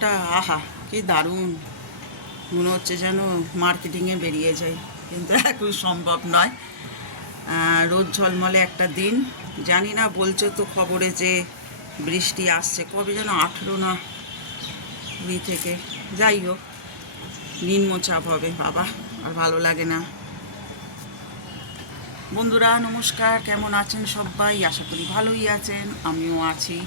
ঘরটা আহা, কি দারুণ। মনে হচ্ছে যেন মার্কেটিংয়ে বেরিয়ে যাই। কিন্তু এখন সম্ভব নয়। রোদ ঝলমলে একটা দিন। জানি না, বলছে তো খবরে যে বৃষ্টি আসছে। কবে যেন আঠেরো না কুড়ি থেকে। যাই হোক, নিম্নচাপ হবে বাবা, আর ভালো লাগে না। বন্ধুরা, নমস্কার। কেমন আছেন সবাই? আশা করি ভালোই আছেন। আমিও আছি।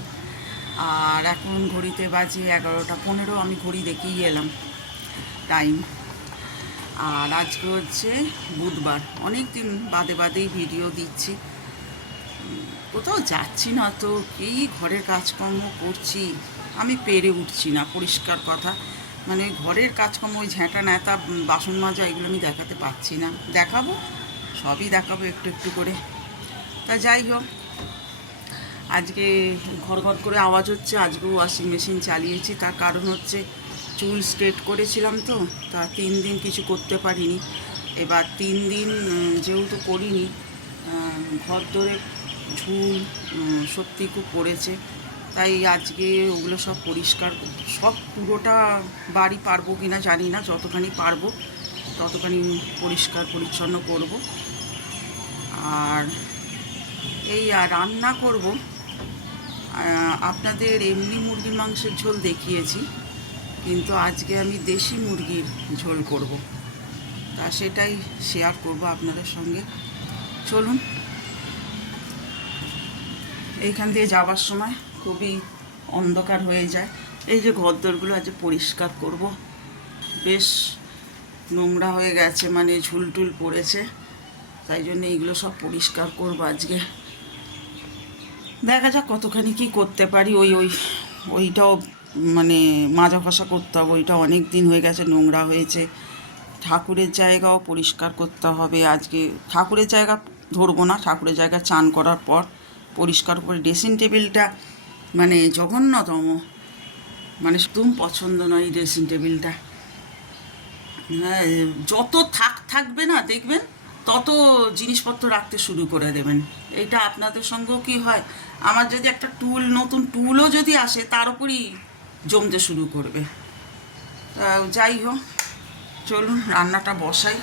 আর এখন ঘড়িতে বাজে এগারোটা পনেরো আমি ঘড়ি দেখেই এলাম। টাইম আর আজকে হচ্ছে বুধবার। অনেক দিন বাদে বাদেই ভিডিও দিচ্ছি। কোথাও যাচ্ছি না তো এই ঘরের কাজকর্ম করছি? আমি পেরে উঠছি না পরিষ্কার কথা। মানে ঘরের কাজকর্ম ওই ঝ্যাঁটা উম, বাসন মাজা এগুলো আমি দেখাতে পাচ্ছি না। দেখাবো? সবই দেখাবো একটু একটু করে। তা যাই হোক আজকে ঘর ঘর করে আওয়াজ হচ্ছে, আজকেও ওয়াশিং মেশিন চালিয়েছি, তার কারণ হচ্ছে চুল স্ট্রেট করেছিলাম তো, তা তিন দিন কিছু করতে পারিনি। এবার তিন দিন যেহেতু করিনি ঘর ধরে ঝুল সত্যি খুব পড়েছে। তাই আজকে ওগুলো সব পরিষ্কার, সব পুরোটা বাড়ি পারব কি না জানি না, যতখানি পারব, ততখানি পরিষ্কার পরিচ্ছন্ন করব। আর এই আর রান্না করব। আপনাদের এমনি মুরগির মাংসের ঝোল দেখিয়েছি, কিন্তু আজকে আমি দেশি মুরগির ঝোল করব। তা সেটাই শেয়ার করব আপনাদের সঙ্গে। চলুন। এইখান দিয়ে যাওয়ার সময় খুবই অন্ধকার হয়ে যায়। এই যে ঘরদোরগুলো আজ পরিষ্কার করব। বেশ নোংরা হয়ে গেছে মানে ঝুলটুল পড়েছে। তাই জন্য এইগুলো সব পরিষ্কার করব আজকে। দেখা যাক কতখানি কি করতে পারি। ওই ওই, ওইটাও মানে মাজা ঘষা করতে হবে। ওইটা অনেক দিন হয়ে গেছে, নোংরা হয়েছে। ঠাকুরের জায়গাও পরিষ্কার করতে হবে। আজকে ঠাকুরের জায়গা ধরবো না। ঠাকুরের জায়গা চান করার পর পরিষ্কার করে ড্রেসিং টেবিলটা মানে জঘন্যতম। মানে একদম পছন্দ নয় ড্রেসিং টেবিলটা। হ্যাঁ যত থাক, থাকবে না, দেখবেন? তত জিনিসপত্র রাখতে শুরু করে দেবেন। এটা আপনাদের সঙ্গেও কি হয়? আমার যদি একটা টুল নতুন টুলও যদি আসে, তার উপরই জমতে শুরু করবে। যাই হোক, চলুন, রান্নাটা বসাই।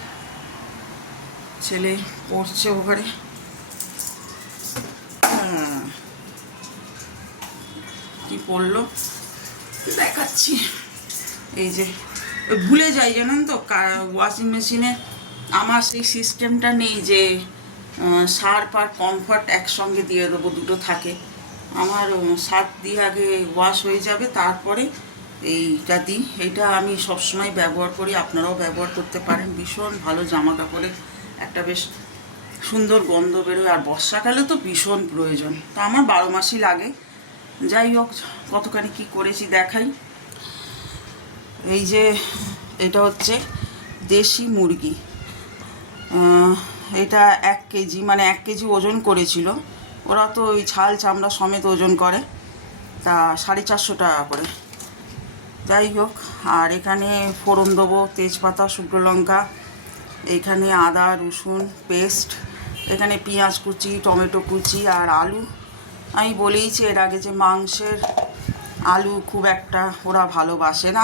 ছেলে পড়ছে ওখানে। কি পড়ল? দেখাচ্ছি। এই যে, ভুলে যাই, জানেন তো? ওয়াশিং মেশিনে আমার সেই সিস্টেমটা নেই যে সার্ফ আর কমফর্ট একসঙ্গে দিয়ে দেবো, দুটো থাকে। আমার সার্ফ দিয়ে আগে ওয়াশ হয়ে যাবে, তারপরে এইটা দিই। এটা আমি সবসময় ব্যবহার করি, আপনারাও ব্যবহার করতে পারেন। ভীষণ ভালো জামা কাপড়ে একটা বেশ সুন্দর গন্ধ বেরোয়, আর বর্ষাকালে তো ভীষণ প্রয়োজন। তা আমার বারো মাসই লাগে। যাই হোক, কতখানি কি করেছি দেখাই। এই যে, এটা হচ্ছে দেশি মুরগি। এটা এক কেজি মানে এক কেজি ওজন করেছিল। ওরা তো ওই ছাল চামড়া সমেত ওজন করে। তা সাড়ে চারশো টাকা করে। যাই হোক, আর এখানে ফোড়ন দেবো, তেজপাতা, শুকনো লঙ্কা, এখানে আদা, রসুন, পেস্ট, এখানে পেঁয়াজ কুচি, টমেটো কুচি আর আলু। আমি বলেইছি এর আগে যে মাংসের আলু খুব একটা ওরা ভালোবাসে না।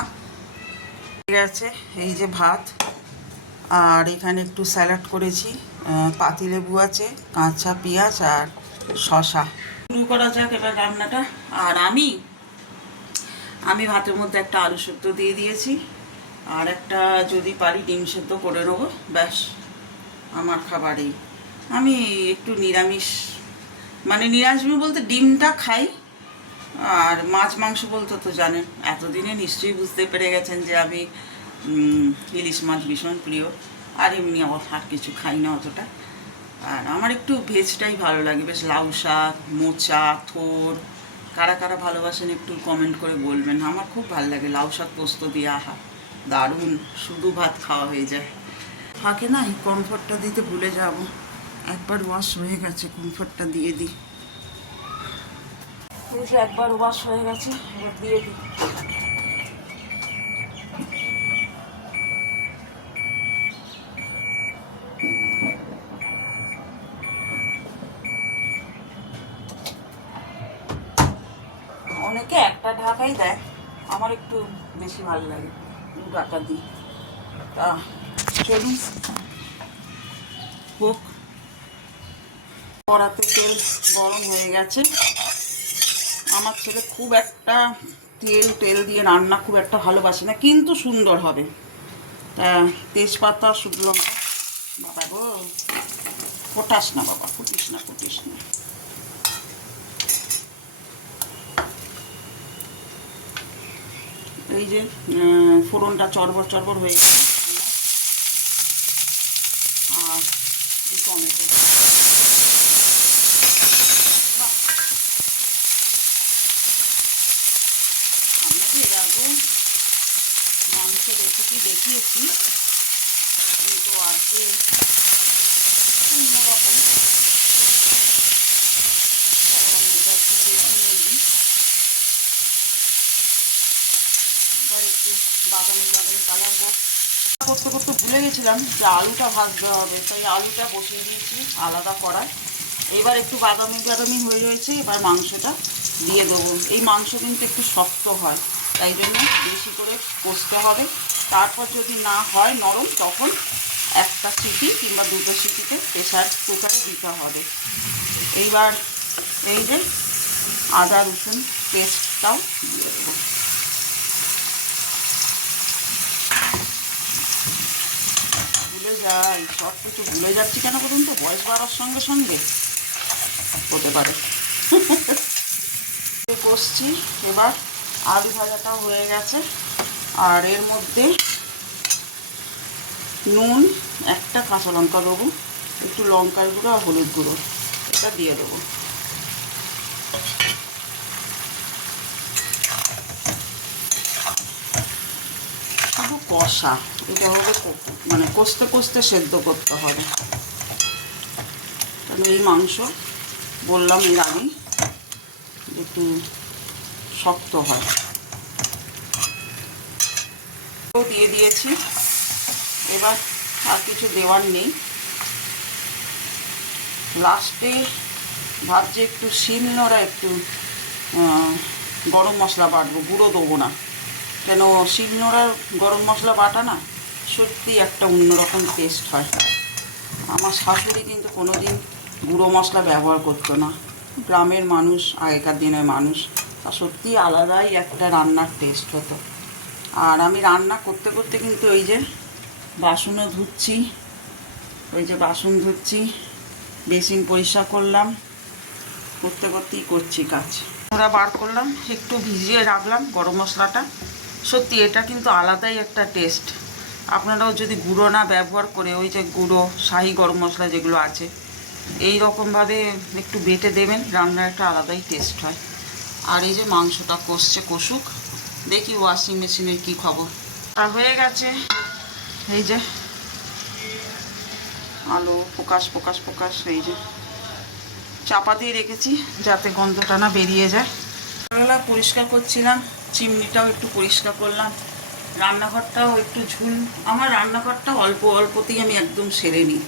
ঠিক আছে, এই যে ভাত। আর এখানে একটু স্যালাড করেছি পাতিলেবু আছে, কাঁচা পেঁয়াজ আর শশা শুরু করা যাক এবার রান্নাটা। আর আমি আমি ভাতের মধ্যে একটা আলু সেদ্ধ দিয়ে দিয়েছি, আর একটা যদি পারি ডিম সেদ্ধ করে নেব, ব্যাস, আমার খাবারেই। আমি একটু নিরামিষ মানে নিরামিষ বলতে ডিমটা খাই, আর মাছ মাংস বলতে তো জানেন, এতদিনে নিশ্চয়ই বুঝতে পেরে গেছেন যে আমি ইলিশ মাছ ভীষণ প্রিয়। আর এমনি আবার আর কিছু খাই না অতটা। আর আমার একটু ভেজটাই ভালো লাগে। বেশ লাউ শাক, মোচা, থোর, কারা কারা ভালোবাসেন একটু কমেন্ট করে বলবেন। আমার খুব ভালো লাগে লাউ শাক পোস্ত দিয়ে, আহা, দারুণ, শুধু ভাত খাওয়া হয়ে যায়। ফাঁকে না, এই কমফর্টটা দিতে ভুলে যাব। একবার ওয়াশ হয়ে গেছে, কমফর্টটা দিয়ে দিই। একবার ওয়াশ হয়ে গেছে দিয়ে দিই অনেকে একটা ঢাকাই দেয় আমার একটু বেশি ভালো লাগে। টাকা দিই। তা, চলুন। হোক। কড়াতে তেল গরম হয়ে গেছে। আমার ছেলে খুব একটা তেল তেল দিয়ে রান্না খুব একটা ভালোবাসে না, কিন্তু সুন্দর হবে। তা, তেজপাতা, শুকনো বাবা গো, ফোটাস না বাবা, ফুটিস না ফুটিস না। এই যে ফোড়নটা চরবর চরবর হয়ে গেছে। আর টমেটো বাহ। আপনাকে এর আগে মাংসের রেসিপি দেখিয়েছি কিন্তু আজকে একটু অন্যরকম কারণ এটা একটু বেশি নেই এবার একটু বাদামি বাদামি কালার হোক করতে করতে ভুলে গেছিলাম যে আলুটা ভাজতে হবে, তাই আলুটা বসিয়ে দিয়েছি আলাদা করায় এবার একটু বাদামি বাদামি হয়ে রয়েছে, এবার মাংসটা দিয়ে দেবো। এই মাংস কিন্তু একটু শক্ত হয়, তাই জন্য বেশি করে কষতে হবে। তারপর যদি না হয় নরম, তখন একটা সিটি কিংবা দুটো সিটিতে প্রেশার কুকারে দিতে হবে। এইবার এই যে আদা রসুন পেস্টটাও দিয়ে দেবো ভুলে যাই, সব কিছু ভুলে যাচ্ছি কেন বলুন তো? বয়স বাড়ার সঙ্গে সঙ্গে হতে পারে। কষছি, এবার আলু ভাজাটাও হয়ে গেছে। আর এর মধ্যে নুন, একটা কাঁচা লঙ্কা দেবো, একটু লঙ্কার গুঁড়ো আর হলুদ গুঁড়ো, এটা দিয়ে দেবো। শুধু কষা। ক- মানে কষতে কষতে সেদ্ধ করতে হবে। কারণ এই মাংস বললাম এর আগেই একটু শক্ত হয়। দিয়ে দিয়েছি। এবার আর কিছু দেওয়ার নেই। লাস্টে ভাবছি একটু শিলনোড়া একটু গরম মশলা বাটবো, গুঁড়ো দেবো না। কেন শিলনোড়ার গরম মশলা বাটা না? সত্যি একটা অন্যরকম টেস্ট হয়। আমার শাশুড়ি কিন্তু কোনো দিন গুঁড়ো মশলা ব্যবহার করতো না। গ্রামের মানুষ, আগেকার দিনের মানুষ, তা সত্যি আলাদাই একটা রান্নার টেস্ট হতো। আর আমি রান্না করতে করতে কিন্তু ওই যে বাসনও ধুচ্ছি, ওই যে বাসন ধুচ্ছি, বেসিন পরিষ্কার করলাম, করতে করতেই করছি কাজ। ওরা বার করলাম, একটু ভিজিয়ে রাখলাম গরম মশলাটা। সত্যি এটা কিন্তু আলাদাই একটা টেস্ট আপনারাও যদি গুঁড়ো না ব্যবহার করে ওই যে গুঁড়ো, শাহি গরম মশলা যেগুলো আছে, এই রকমভাবে একটু বেটে দেবেন, রান্নার একটা আলাদাই টেস্ট হয়। আর এই যে মাংসটা কষছে কষুক, দেখি ওয়াশিং মেশিনের কি খবর। আর হয়ে গেছে এই যে আলু, ফোকাস ফোকাস ফোকাস, এই যে চাপা দিয়ে রেখেছি যাতে গন্ধটা না বেরিয়ে যায়। পরিষ্কার করছিলাম, চিমনিটাও একটু পরিষ্কার করলাম। রান্নাঘরটাও একটু ঝুল। আমার রান্নাঘরটা অল্প অল্পতেই আমি একদম সেরে নিই।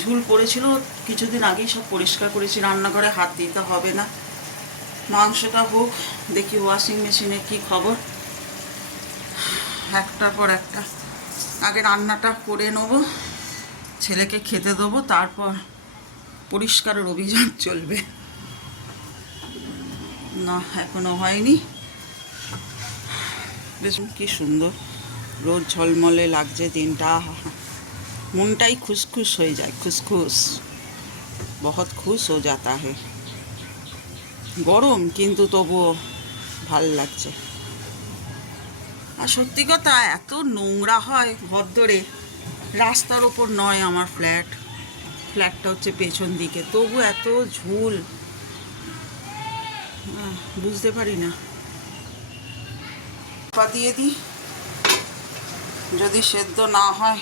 ঝুল পড়েছিল, কিছুদিন আগেই সব পরিষ্কার করেছি, রান্নাঘরে হাত দিতে হবে না। মাংসটা হোক, দেখি ওয়াশিং মেশিনে কি খবর। একটার পর একটা। আগে রান্নাটা করে নেব, ছেলেকে খেতে দেবো, তারপর পরিষ্কারের অভিযান চলবে। না, এখনও হয়নি। বেশ, কি সুন্দর। রোদ ঝলমলে লাগছে দিনটা। মনটাই খুশখুশ হয়ে যায় খুশখুশ বহুত খুশ হয়ে যাতা হে গরম, কিন্তু তবুও ভালো লাগছে। আর সত্যি কথা, এত নোংরা হয় ঘর ধরে। রাস্তার ওপর নয় আমার ফ্ল্যাট। ফ্ল্যাটটা হচ্ছে পেছন দিকে। তবু এত ঝুল। বুঝতে পারি না। পা দিয়ে দিই। যদি সেদ্ধ না হয়,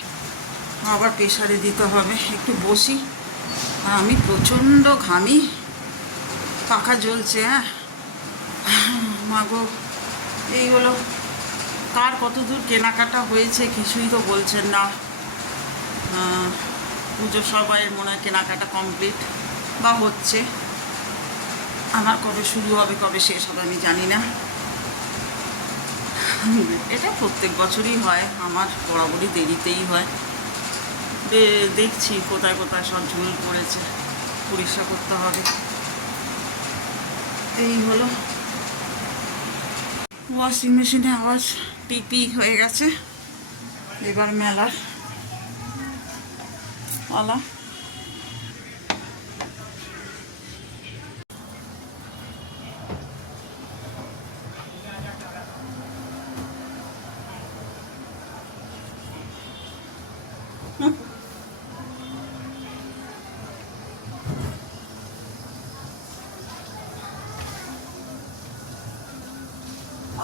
আবার প্রেশারে দিতে হবে। একটু বসি। আর আমি প্রচণ্ড ঘামি। পাখা জ্বলছে হ্যাঁ? মাগো এই হলো। কার কত দূর কেনাকাটা হয়েছে কিছুই তো বলছেন না। পুজো সবাইয়ের মনে হয় কেনাকাটা কমপ্লিট বা হচ্ছে। আমার কবে শুরু হবে, কবে শেষ হবে আমি জানি না। এটা প্রত্যেক বছরই হয়। আমার বরাবরই দেরিতেই হয়। দেখছি কোথায় কোথায় সব ঝুল পড়েছে। পরিষ্কার করতে হবে। এই হলো। ওয়াশিং মেশিনে আওয়াজ টিপি হয়ে গেছে। এবার মেলার পালা।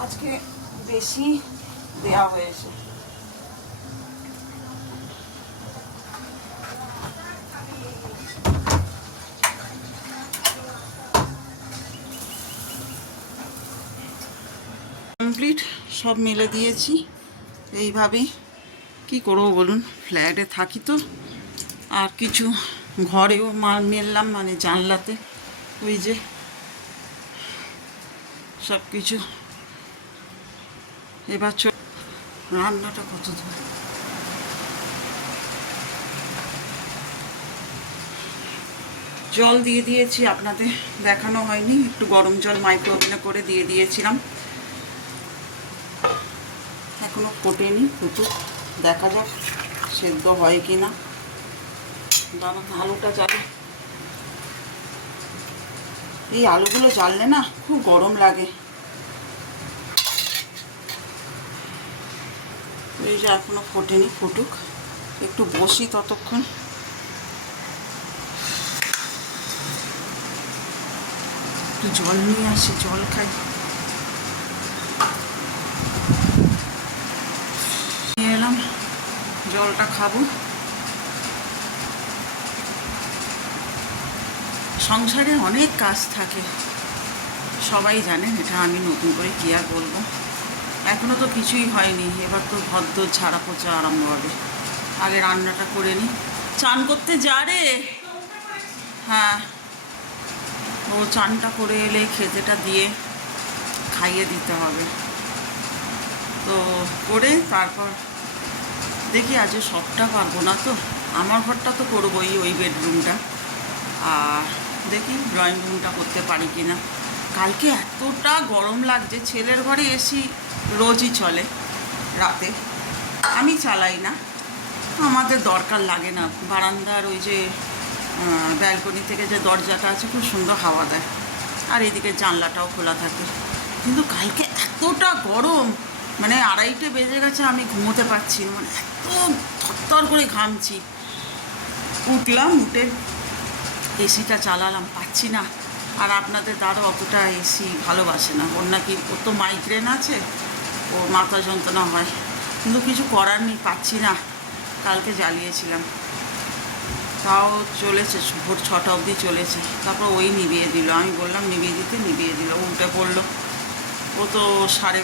আজকে বেশি দেয়া হয়েছে। কমপ্লিট সব মেলে দিয়েছি। এইভাবেই কি করব বলুন ফ্ল্যাটে থাকি তো। আর কিছু ঘরেও মাল মেললাম মানে জানলাতে। ওই যে সব কিছু এবার রান্নাটা কত জল দিয়ে দিয়েছি, আপনাদের দেখানো হয়নি, একটু গরম জল মাইক্রো ওভেনে করে দিয়ে দিয়েছিলাম। এখনও ফোটেনি ফুটুক দেখা যাক সেদ্ধ হয় কি না আলুটা জ্বালে। এই আলুগুলো জ্বাললে না খুব গরম লাগে। এই যে এখনও ফোটেনি, ফুটুক। একটু বসি ততক্ষণ। একটু জল নিয়ে আসি, জল খাই। নিয়ে এলাম, জলটা খাব। সংসারে অনেক কাজ থাকে। সবাই জানেন এটা আমি নতুন করে কী আর বলব। এখনও তো কিছুই হয়নি। এবার তো ভদ্র ছাড়া পোচা আরম্ভ হবে। আগে রান্নাটা করে নিই চান করতে যা রে। হ্যাঁ। ও চানটা করে এলে খেতেটা দিয়ে খাইয়ে দিতে হবে। তো করে তারপর দেখি আজকে সবটা পারব না তো। আমার ঘরটা তো করবোই ওই বেডরুমটা। আর দেখি ড্রয়িং রুমটা করতে পারি কি না কালকে এতটা গরম লাগছে, ছেলের ঘরে এসি রোজই চলে রাতে। আমি চালাই না, আমাদের দরকার লাগে না। বারান্দার ওই যে ব্যালকনি থেকে যে দরজাটা আছে, খুব সুন্দর হাওয়া দেয়। আর এদিকে জানলাটাও খোলা থাকে। কিন্তু কালকে এতটা গরম মানে আড়াইটে বেজে গেছে, আমি ঘুমোতে পারছি না। মানে এত থরথর করে ঘামছি। উঠলাম, উঠে এসিটা চালালাম, পাচ্ছি না। আর আপনাদের দাদা অতটা এসি ভালোবাসে না। ওর নাকি, ওর তো মাইগ্রেন আছে, ও মাথা যন্ত্রণা হয়। কিন্তু কিছু করার নেই, পাচ্ছি না। কালকে জ্বালিয়েছিলাম। তাও চলেছে, ভোর ছটা অবধি চলেছে। তারপর ওই নিভিয়ে দিল। আমি বললাম, নিভিয়ে দিতে, নিভিয়ে দিল। উঠে পড়ল। ও তো সাড়ে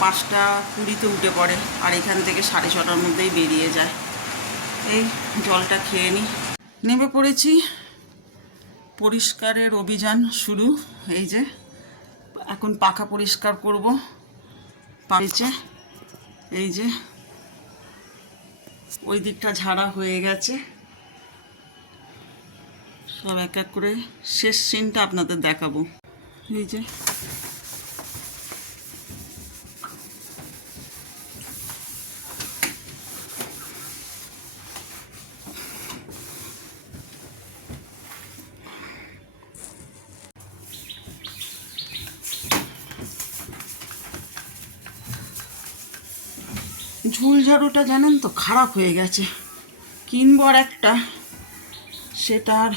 পাঁচটা কুড়িতে উঠে পড়ে আর এখান থেকে সাড়ে ছটার মধ্যেই বেরিয়ে যায়। এই জলটা খেয়ে নিই নেমে পড়েছি। পরিষ্কারের অভিযান শুরু। এই যে, এখন পাখা পরিষ্কার করব। পাইছে এই যে, ওই দিকটা ঝাড়া হয়ে গেছে। সব এক এক করে শেষ সিনটা আপনাদের দেখাবো। এই যে ঝুল জানেন তো? খারাপ হয়ে গেছে। কিনবো আর একটা। সেটার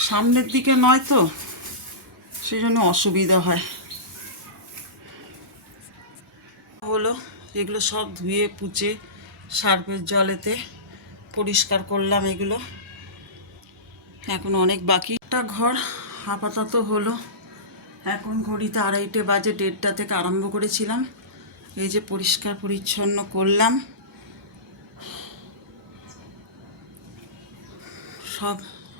সামনের দিকে নয় তো সেই জন্য অসুবিধা হয়। হলো, এগুলো সব ধুয়ে পুচে সার্ফের জলেতে পরিষ্কার করলাম এগুলো। এখন অনেক বাকি। একটা ঘর আপাতত হলো। এখন ঘড়িতে আড়াইটে বাজে, দেড়টা থেকে আরম্ভ করেছিলাম। এই যে পরিষ্কার পরিচ্ছন্ন করলাম। সব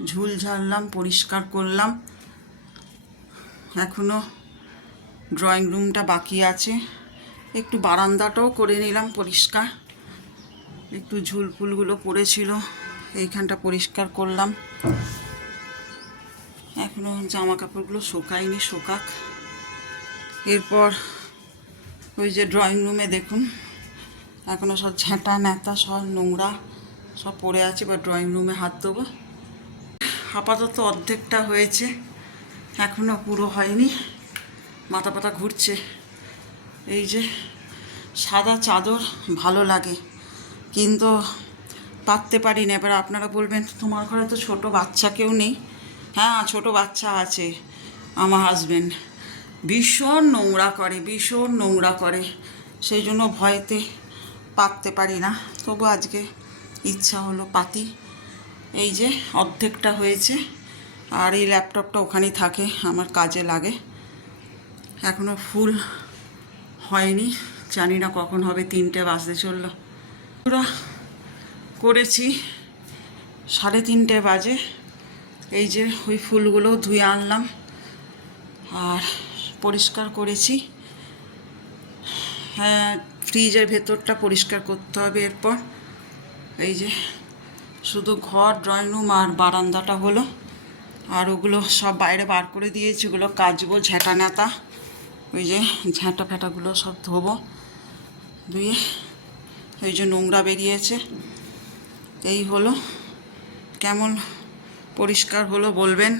ঝুল ঝাড়লাম, পরিষ্কার করলাম। এখনও ড্রয়িং রুমটা বাকি আছে। একটু বারান্দাটাও করে নিলাম পরিষ্কার। একটু ঝুল ফুলগুলো পড়েছিল, এইখানটা পরিষ্কার করলাম। এখনও জামা কাপড়গুলো শোকায়নি, শোকাক। এরপর ওই যে ড্রয়িং রুমে দেখুন এখনও সব ঝেঁটা, ন্যাতা, সব নোংরা, সব পড়ে আছে বা ড্রয়িং রুমে হাত দেবো আপাতত অর্ধেকটা হয়েছে এখনও পুরো হয়নি, মাথা পাতা ঘুরছে। এই যে সাদা চাদর ভালো লাগে, কিন্তু পাততে পারি না এবার আপনারা বলবেন, তোমার ঘরে তো ছোট বাচ্চা কেউ নেই। হ্যাঁ ছোট বাচ্চা আছে, আমার হাজবেন্ড ভীষণ নোংরা করে, ভীষণ নোংরা করে। সেই জন্য ভয়তে পাততে পারি না। তবু আজকে ইচ্ছা হলো পাতি। এই যে অর্ধেকটা হয়েছে, আর এই ল্যাপটপটা ওখানেই থাকে, আমার কাজে লাগে। এখনও ফুল হয়নি, জানি না কখন হবে, তিনটে বাজতে চলল। পুরো করেছি, সাড়ে তিনটে বাজে। এই যে ওই ফুলগুলো ধুয়ে আনলাম আর পরিষ্কার করেছি। হ্যাঁ ফ্রিজের ভেতরটা পরিষ্কার করতে হবে এরপর। এই যে শুধু ঘর, ড্রয়িং রুম আর বারান্দাটা হলো। আর ওগুলো সব বাইরে বার করে দিয়েছি, ওগুলো কাচবো ঝেঁটা ন্যাতা ওই যে ঝাঁটা ফ্যাটাগুলো সব ধোবো ধুয়ে। এই যে নোংরা বেরিয়েছে। এই হলো। কেমন পরিষ্কার হলো বলবেন।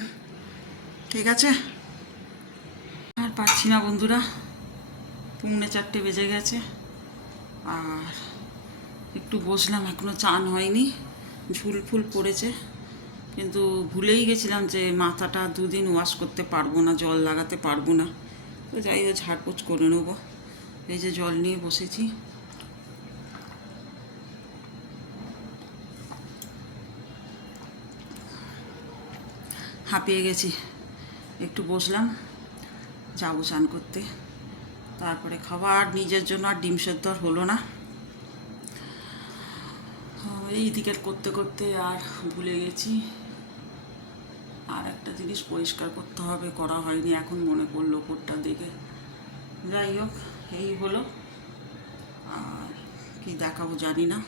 ঠিক আছে? আর পাচ্ছি না বন্ধুরা। পুনে চারটে বেজে গেছে। আর একটু বসলাম এখনও চান হয়নি। ঝুল ফুল পড়েছে। কিন্তু ভুলেই গেছিলাম যে মাথাটা দুদিন ওয়াশ করতে পারব না, জল লাগাতে পারব না। তো যাই হোক ঝাড়পোছ করে নেব। এই যে জল নিয়ে বসেছি। হাঁপিয়ে গেছি। একটু বসলাম, যাব চান করতে। তারপরে খাবার, নিজের জন্য আর ডিম সেদ্ধ আর হলো না। এই দিকের করতে করতে আর ভুলে গেছি। আর একটা জিনিস পরিষ্কার করতে হবে, করা হয়নি, এখন মনে পড়ল ওপরটা দিকে। যাই হোক, এই হলো। আর কি দেখাবো জানি না,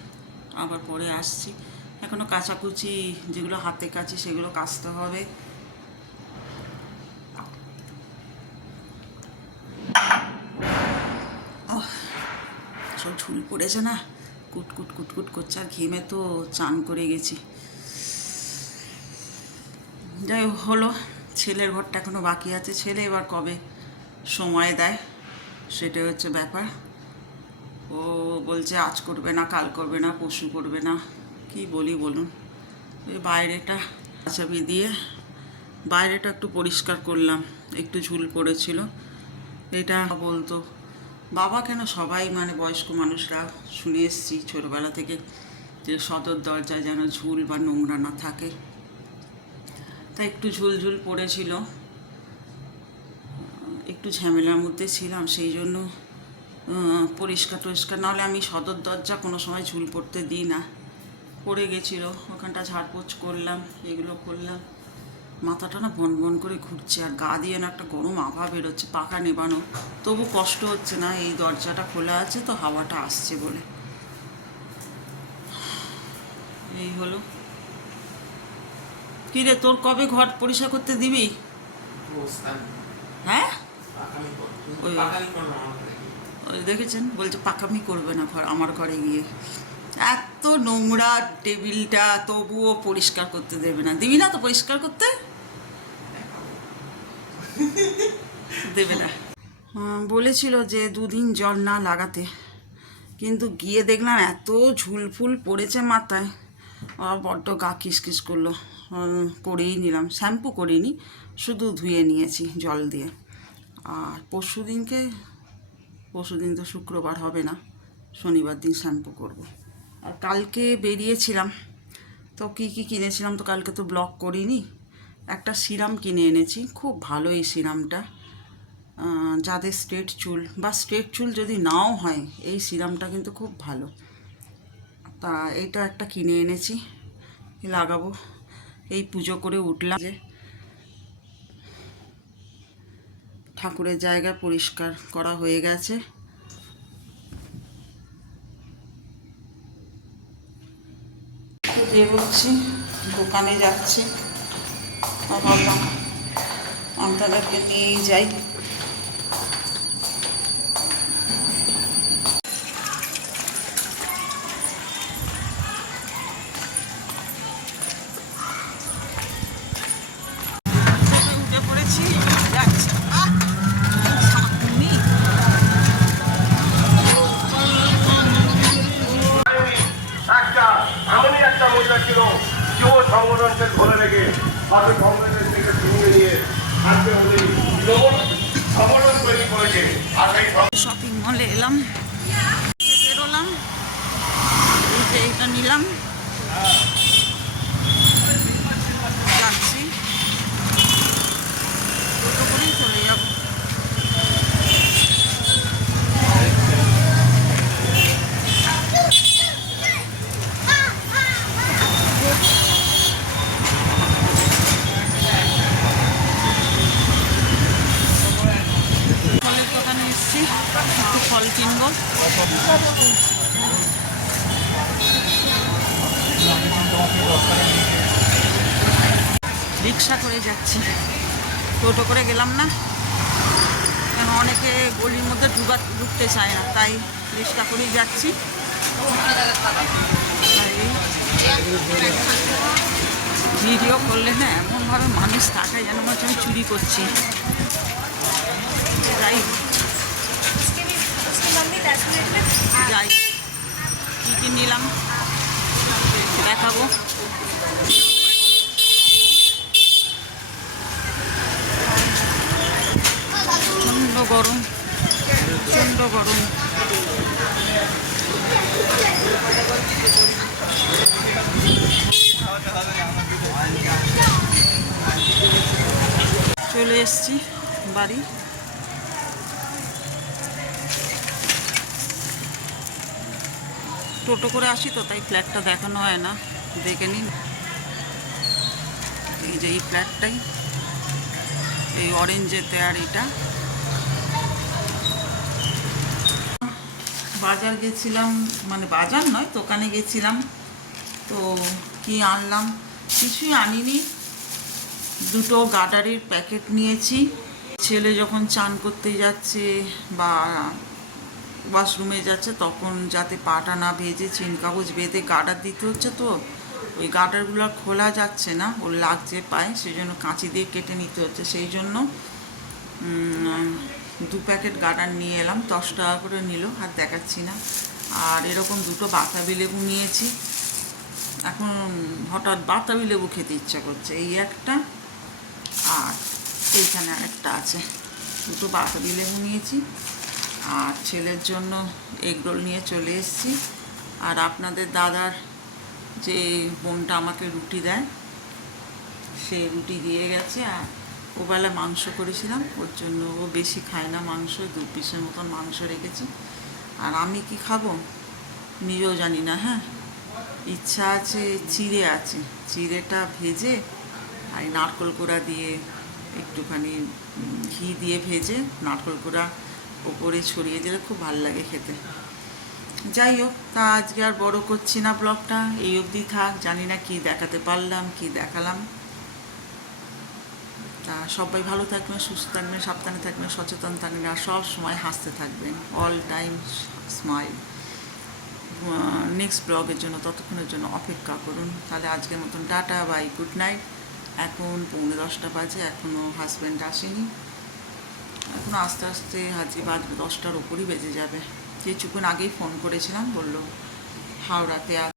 আবার পরে আসছি। এখনও কাচাকুচি যেগুলো হাতে কাছি সেগুলো কাচতে হবে ওহ, সব ঝুল পড়েছে না? কুটকুট কুটকুট করছে আর ঘেমে তো চান করে গেছি। যাই হলো। ছেলের ঘরটা এখনও বাকি আছে। ছেলে এবার কবে সময় দেয়, সেটাই হচ্ছে ব্যাপার। ও বলছে, আজ করবে না, কাল করবে না পশু করবে না। কি বলি বলুন? এই বাইরেটা চাবি দিয়ে বাইরেটা একটু পরিষ্কার করলাম। একটু ঝুল পড়েছিল। এটা বলতো বাবা কেন সবাই মানে বয়স্ক মানুষরা শুনে এসছি ছোটোবেলা থেকে যে সদর দরজায় যেন ঝুল বা নোংরা না থাকে। তা একটু ঝুল ঝুল পড়েছিল। একটু ঝামেলার মধ্যে ছিলাম, সেই জন্য পরিষ্কার টরিষ্কার নাহলে আমি সদর দরজা কোনো সময় ঝুল পড়তে দিই না। পড়ে গেছিল, ওখানটা ঝাড়পোছ করলাম, এগুলো করলাম। মাথাটা না বন বন করে ঘুরছে আর গা দিয়ে না একটা গরম আভা বেরোচ্ছে, পাখা নেবানো। তবু কষ্ট হচ্ছে না, এই দরজাটা খোলা আছে তো হাওয়াটা আসছে বলে। এই হলো। কি রে, তোর কবে ঘর পরিষ্কার করতে দিবি? হ্যাঁ? ওই- ওই দেখেছেন? বলছে পাকামি করবে না ঘর, আমার ঘরে গিয়ে। এত নোংরা টেবিলটা, তবুও পরিষ্কার করতে দেবে না। দিবি না তো পরিষ্কার করতে? দেবে না। বলেছিল যে দুদিন জল না লাগাতে। কিন্তু গিয়ে দেখলাম এত ঝুল ফুল পড়েছে মাথায়। বড্ড গা কিসকিস করল। করেই নিলাম। শ্যাম্পু করিনি, শুধু ধুয়ে নিয়েছি জল দিয়ে। আর পরশু দিনকে, পরশু দিন তো শুক্রবার হবে না, শনিবার দিন শ্যাম্পু করব। আর কালকে বেরিয়েছিলাম। তো কি কি কিনেছিলাম তো কালকে তো ব্লক করিনি। একটা সিরাম কিনে এনেছি। খুব ভালো এই সিরামটা। যাদের স্ট্রেট চুল বা স্ট্রেট চুল যদি নাও হয়, এই সিরামটা কিন্তু খুব ভালো। তা এইটা একটা কিনে এনেছি। লাগাবো। এই পুজো করে উঠলাম যে ঠাকুরের জায়গা পরিষ্কার করা হয়ে গেছে। বেরোচ্ছি দোকানে যাচ্ছি। ভাবলাম আপনাদেরকে নিয়েই যাই! একটা ছিল যুব সংগঠনকে ধরে কংগ্রেসের থেকে ছিনিয়ে নিয়ে আজকে উনি সমর্থন তৈরি করেছে। আর সেই শপিং মলে এলাম। বেরোলাম। এই যে এটা নিলাম যাচ্ছি টোটো করেই চলে যাব ফলের দোকানে এসেছি একটু ফল কিনবো রিক্সা করে যাচ্ছি। টোটো করে গেলাম না। কেন অনেকে গলির মধ্যে ঢুকা ঢুকতে চায় না, তাই রিক্সা করেই যাচ্ছি। তাই ভিডিও করলে না এমনভাবে মানুষ তাকায় যেন মনে চুরি করছি। যাই যাই কী কী নিলাম? দেখাবো। প্রচণ্ড গরম প্রচণ্ড গরম। চলে এসছি বাড়ি। টোটো করে আসি তো, তাই ফ্ল্যাটটা দেখানো হয় না। দেখে নিন। এই যে এই ফ্ল্যাটটাই এই অরেঞ্জের দেয়ার এটা। বাজার গেছিলাম মানে বাজার নয়, দোকানে গেছিলাম। তো কি আনলাম? কিছুই আনিনি। দুটো গাডারের প্যাকেট নিয়েছি। ছেলে যখন চান করতে যাচ্ছে বা ওয়াশরুমে যাচ্ছে, তখন যাতে পাটা না ভেজে চিন কাগজ বেঁধে গার্ডার দিতে হচ্ছে তো। ওই গার্ডারগুলো খোলা যাচ্ছে না, ওর লাগছে পায় সেই জন্য কাঁচি দিয়ে কেটে নিতে হচ্ছে। সেই জন্য দু প্যাকেট গার্ডার নিয়ে এলাম, দশ টাকা করে নিল, আর দেখাচ্ছি না। আর এরকম দুটো বাতাবি লেবু নিয়েছি। এখন হঠাৎ বাতাবি লেবু খেতে ইচ্ছা করছে, এই একটা আর এইখানে আরেকটা আছে। দুটো বাতাবি লেবু নিয়েছি। আর ছেলের জন্য এগরোল নিয়ে চলে এসেছি। আর আপনাদের দাদার যে বোনটা আমাকে রুটি দেয়, সে রুটি দিয়ে গেছে আর ওবেলা মাংস করেছিলাম। ওর জন্য ও বেশি খায় না মাংস, দু পিসের মতন মাংস রেখেছি। আর আমি কি খাব? নিজেও জানি না হ্যাঁ। ইচ্ছা আছে, চিড়ে আছে। চিড়েটা ভেজে আর নারকল কোড়া দিয়ে একটুখানি ঘি দিয়ে ভেজে নারকল কোড়া ওপরে ছড়িয়ে দিলে খুব ভালো লাগে খেতে। যাই হোক, তা আজকে আর বড় করছি না ব্লগটা, এই অবধি থাক, জানি না কি দেখাতে পারলাম, কি দেখালাম। তা সবাই ভালো থাকবেন, সুস্থ থাকবেন, সাবধানে থাকবেন, সচেতন থাকবেন, আর সব সময় হাসতে থাকবেন। অল টাইম স্মাইল নেক্সট ব্লগের জন্য, ততক্ষণের জন্য অপেক্ষা করুন। তাহলে আজকের মতন টাটা বাই গুড নাইট এখন পৌনে দশটা বাজে এখনও হাজব্যান্ড আসেনি। এখন আস্তে আস্তে হাজি বাজবে দশটার ওপরই বেজে যাবে। কিছুক্ষণ আগেই ফোন করেছিলাম, বলল, হাওড়াতে